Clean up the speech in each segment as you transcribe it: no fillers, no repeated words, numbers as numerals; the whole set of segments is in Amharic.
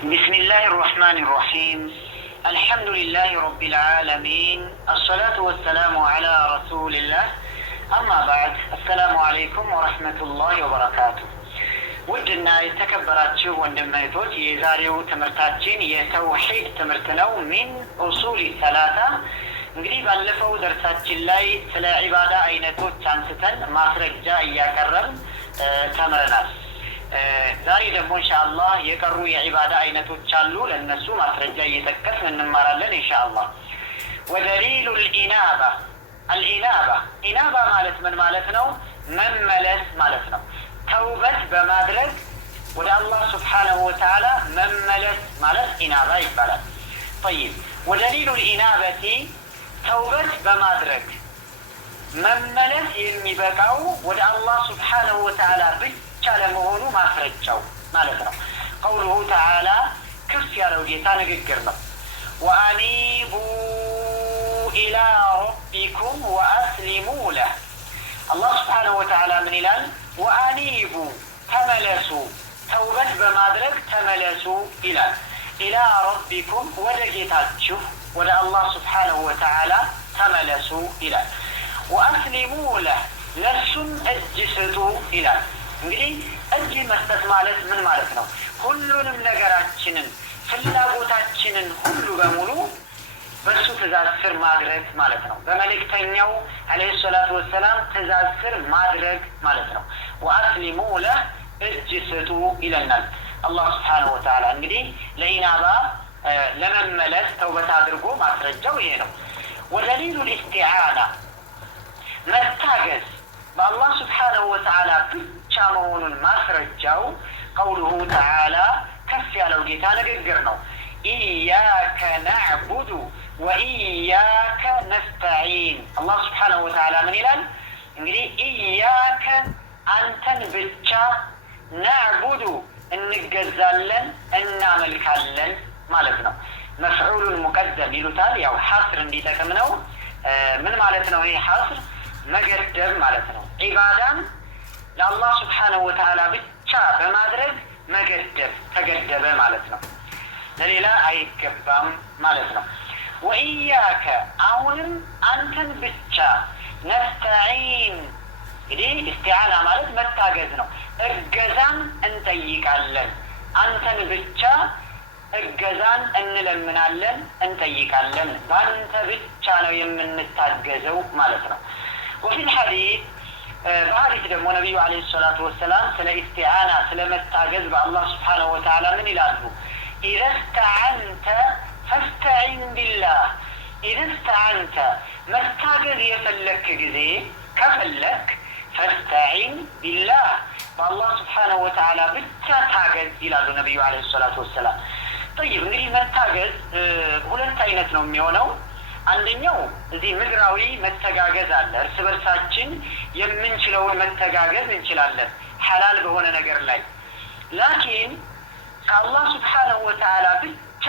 بسم الله الرحمن الرحيم. الحمد لله رب العالمين. الصلاة والسلام على رسول الله. أما بعد، السلام عليكم ورحمة الله وبركاته. ودنا يتكبراتشو وندميتوت يزاريو تمرتاتشين يتوحيد تمرتنو من أصول الثلاثة. እንግዲህ ባለፈው ደርሳችን ላይ ስለ ዒባዳ አይነቶች አንስተን ማስረጃ እያቀረብን ተምረናል። ዛሬ ደግሞ ኢንሻአላህ የቀሩ የዒባዳ አይነቶች አሉ። ለነሱ ማስረጃ እየጠቀስን እንማራለን ኢንሻአላህ። ወደሊሉ الإنابة ኢናባ ማለት ምን ማለት ነው? መመለስ ማለት ነው። ተውበት በማድረግ ወደ አላህ Subhanahu Wa Ta'ala መመለስ ማለት ኢናባ ይባላል። طيب ودليل الإنابة ተውበት በማድረግ መመለስ የሚበቃው ወደ አላህ Subhanahu Wa Ta'ala ብቻ ለመሆኑ ማስረጃው ማለት ነው። قوله تعالى ከፍ ያለው ጌታ ንግግር ነው። وأنيبوا إلى ربكم وأسلموا له الله سبحانه وتعالى من ይላል? وأنيبوا ተመለሱ፣ ተውበት በማድረግ ተመለሱ ይላል። إلى ربكم ወደ ጌታችሁ ወደ አላህ Subhanahu Wa Ta'ala ተመለሱ ይላል። وأسلموا له ለሱም እጅ ስጡ ይላል። እንግዲህ እጅ መስጠት ማለት ምን ማለት ነው? ሁሉንም ነገራችንን ፍላጎታችንን ሁሉ በሙሉ በሱ ትእዛዝ ስር ማድረግ ማለት ነው። በመልእክተኛው አለይሂ ሰላቱ ወሰላም ትእዛዝ ስር ማድረግ ማለት ነው። وأسلموا له እጅ ስጡ ይለናል አላህ Subhanahu Wa Ta'ala። እንግዲህ ለኢናባ ለመመለስ ተውበት አድርጎ ማስረጃው ይሄ ነው። ወደሊሉ الاستعانة መታገዝ በአላህ Subhanahu Wa Ta'ala ብቻ መሆኑን ማስረጃው قوله تعالى ከፍ ያለው ጌታ ንግግር ነው። إياك نعبد وإياك نستعين الله Subhanahu Wa Ta'ala ምን ይላል? እንግዲህ إياك አንተን ብቻ نعبد እንገዛለን እናመልካለን ማለት ነው። መፍዑሉን ሙቀደም ይሉታል። ያው ሐስር እንዲጠቅም ነው። ምን ማለት ነው ይሄ ሐስር? መገደብ ማለት ነው። ዒባዳን ለአላህ Subhanahu Wa Ta'ala ብቻ በማድረግ መገደብ ተገደበ ማለት ነው። ለሌላ አይገባም ማለት ነው። ወኢያከ አሁንም አንተን ብቻ ነስተዒን እንግዲህ ኢስቲዓና ማለት መታገዝ ነው። እገዛን እንጠይቃለን። አንተን ብቻ እገዛን እንለምናለን እንጠይቃለን። በአንተ ብቻ ነው የምንታገዘው ማለት ነው። وفي الحديث በሐዲስ ደግሞ ነብዩ አለይሂ ሰላቱ ወሰላም ስለ ኢስቲዓና ስለ መታገዝ በአላህ Subhanahu Wa Ta'ala ምን ይላሉ? إذا استعنت فاستعن بالله إذا استعنت መታገዝ የፈለክ ጊዜ ከፈለክ فاستعن بالله በአላህ Subhanahu Wa Ta'ala ብቻ ታገዝ ይላሉ ነብዩ አለይሂ ሰላቱ ወሰላም። طيب እንግዲህ መታገዝ ሁለት አይነት ነው የሚሆነው። አንደኛው እዚህ ምድራዊ መተጋገዝ አለ። እርስ በርሳችን የምንችለውን መተጋገዝ እንችላለን ሐላል በሆነ ነገር ላይ። ላኪን ከአላህ Subhanahu Wa Ta'ala ብቻ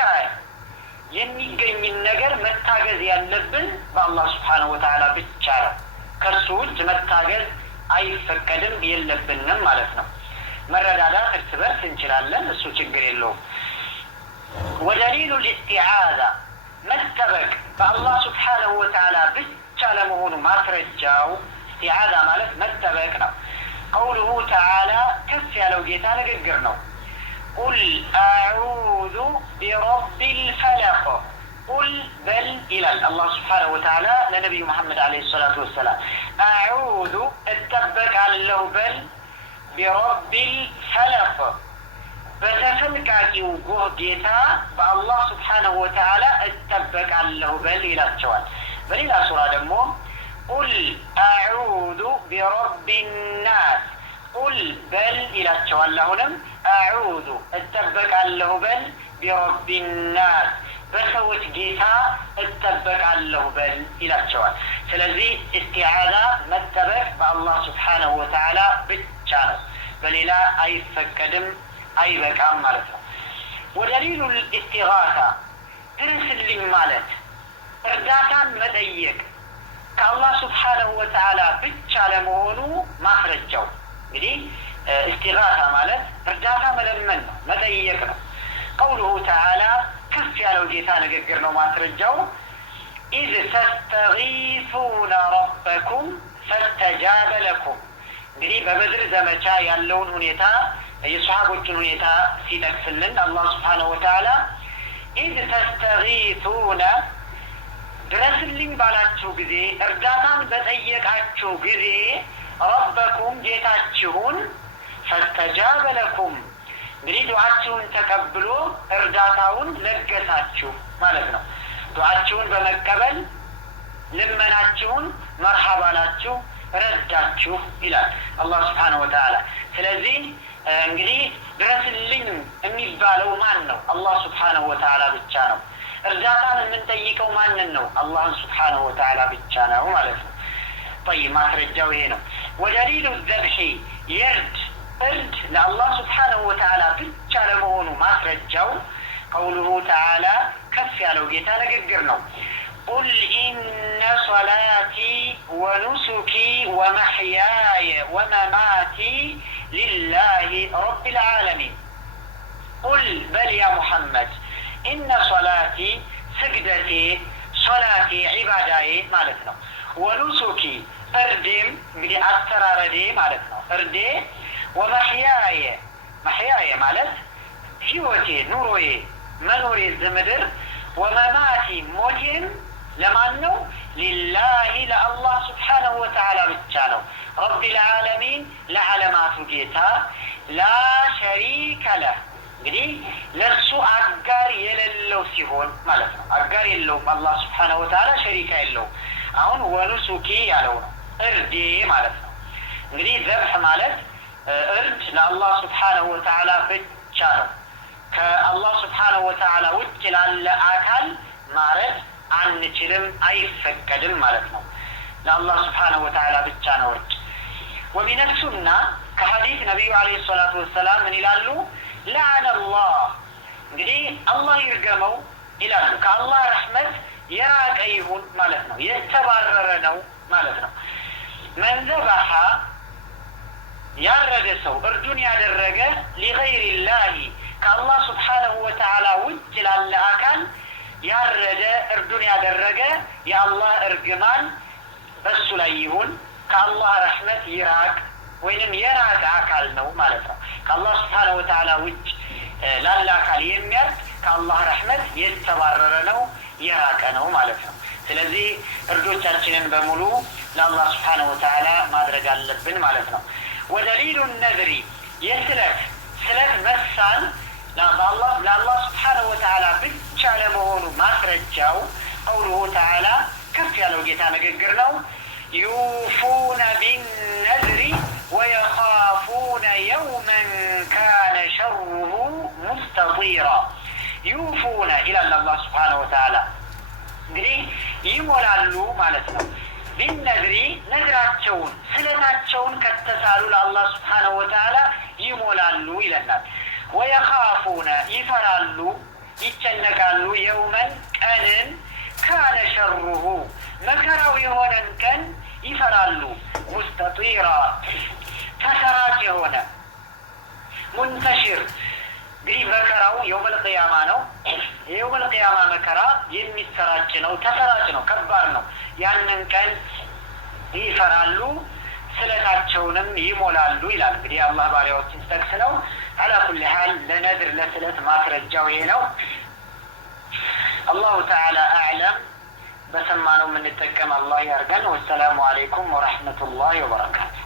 የሚገኝ ነገር መታገዝ ያለብን በአላህ Subhanahu Wa Ta'ala ብቻ ነው። ከሱ ውጭ መታገዝ አይፈቀድም የለብንም ማለት ነው። መረዳዳት እርስ በርስ እንችላለን፣ እሱ ችግር የለውም። ودليل الاستعاذة መጠበቅ በአላህ Subhanahu Wa Ta'ala ብቻ ለመሆኑ ማስረጃው استعاذة ማለት መጠበቅ ነው። قوله تعالى ከፍ ያለው ጌታ ንግግር ነው። قل أعوذ برب الفلق قل بل ይላል አላህ Subhanahu Wa Ta'ala ለነብዩ መሐመድ አለይሂ ሰላቱ ወሰላም أعوذ እጠበቃለሁ በል برب الفلق በተፈልቃቂው ጎህ ጌታ በአላህ Subhanahu Wa Ta'ala እጠበቃለሁ በል ይላቸዋል። በሌላ ሱራ ደግሞ قل أعوذ برب الناس قل بل ይላቸዋል። አሁንም أعوذ እጠበቃለሁ በል برب الناس በሰዎች ጌታ እጠበቃለሁ በል ይላቸዋል። ስለዚህ ኢስቲዓዛ መጠበቅ በአላህ Subhanahu Wa Ta'ala ብቻ ነው፣ በሌላ አይፈቀድም አይበቃም ማለት ነው። ወደሊሉ الاستغاثة ድረስልኝ ማለት እርዳታን መጠየቅ ከአላህ Subhanahu Wa Ta'ala ብቻ ለመሆኑ ማስረጃው እንግዲህ استغاثة ማለት እርዳታ መለመን ነው፣ መጠየቅ ነው። قوله تعالى كف ያለው ጌታ ንግግር ነው ማስረጃው إذ تستغيثون ربكم فاستجاب لكم እንግዲህ በበድር ዘመቻ ያለውን ሁኔታ የሷሃቦችን ሁኔታ ሲጠቅስልን አላህ Subhanahu Wa Ta'ala إذ تستغيثون ድረስልኝ ባላችሁ ጊዜ እርዳታን በጠየቃችሁ ጊዜ ربكم ጌታችሁን فاستجاب لكم እንግዲህ ዱዓችሁን ተቀብሎ እርዳታውን ለገሳችሁ ማለት ነው ዱዓችሁን በመቀበል ልመናችሁን መርሐባ አላችሁ ረዳችሁ ይላል አላህ Subhanahu Wa Ta'ala ስለዚህ እንግዲህ ድረስልኝ የሚባለው ማን ነው አላህ Subhanahu Wa Ta'ala ብቻ ነው እርዳታን የምንጠይቀው ማንን ነው አላህ Subhanahu Wa Ta'ala ብቻ ነው ማለት ነው طيب ማስረጃው ይሄ ነው ودليل الذبح يرد እርድ ለአላህ Subhanahu Wa Ta'ala ብቻ ለመሆኑ ማስረጃው قوله تعالى ከፍ ያለው ጌታ ንግግር ነው قل إن صلاتي ونسكي ومحياي ومماتي لله رب العالمين قل بل يا محمد إن صلاتي سجدتي صلاتي عبادتي مالتنا ونسكي أردم بدي أستراردي مالتنا أردي ومحياي مالت هيوتي نوروي منوري الزمدر ومماتي موتين لمانو لله لله سبحانه وتعالى بالتالو رب العالمين لعلمات جيتا لا شريك له እንግዲህ ለሱ አጋር የሌለው ሲሆን ማለት ነው አጋር የለው አላህ Subhanahu Wa Ta'ala ሸሪካ የለው አሁን ወኑሱኪ ያለው ነው እርዴ ማለት ነው እንግዲህ ዘብህ ማለት እርድ ለአላህ Subhanahu Wa Ta'ala ብቻ ነው ከአላህ Subhanahu Wa Ta'ala ውጭ ላለ አካል ማረድ አንችልም አይፈቀድም ማለት ነው ለአላህ Subhanahu Wa Ta'ala ብቻ ነው እርድ ومن السنة كحديث النبي عليه الصلاة والسلام من ይላሉ لعن الله እንግዲህ አላህ ይርገመው ይላሉ ከአላህ ረህመት የራቀ ይሁን ማለት ነው የተባረረ ነው ማለት ነው من ذبح ያረደ ሰው እርዱን ያደረገ لغير الله ከአላህ Subhanahu Wa Ta'ala ውጭ ላለ አካል ያረደ እርዱን ያደረገ የአላህ እርግማን በሱ ላይ ይሁን ከአላህ ረህመት ይራቅ ወይንም የራቀ አካል ነው ማለት ነው ከአላህ Subhanahu Wa Ta'ala ውጭ ላለ አካል የሚያርድ ከአላህ ረህመት የተባረረ ነው የራቀ ነው ማለት ነው ስለዚህ እርዶቻችንን በሙሉ ለአላህ Subhanahu Wa Ta'ala ማድረግ አለብን ማለት ነው ودليل النذر ስለት መሳል ለአላህ Subhanahu Wa Ta'ala ብቻ ለመሆኑ ማስረጃው قوله تعالى ከፍ ያለው ጌታ ንግግር ነው يوفون بالنذر ويخافون يوما كان شره مستطيرا يوفون إلى الله سبحانه وتعالى እንግዲህ ይሞላሉ ማለት ነው بالنذر ነዝራቸውን ስለታቸውን ከተሳሉ ለአላህ Subhanahu Wa Ta'ala ይሞላሉ ይለናል ويخافون ይፈራሉ ይጨነቃሉ يوما ቀንን كان شره መከራው የሆነን ቀን ይፈራሉ مستطيرا ተሰራጭ የሆነ منتشر እንግዲህ መከራው يوم القيامة ነው يوم القيامة መከራ የሚሰራጭ ነው ተሰራጭ ነው ከባድ ነው ያንን ቀን ይፈራሉ ስለታቸውንም ይሞላሉ ይላል እንግዲህ አላህ ባሪያዎችን ተከሰለው على كل حال ለነድር ለስለት ማስረጃው ይሄ ነው الله تعالى أعلم بسمعنا من التكم الله يرجن والسلام عليكم ورحمة الله وبركاته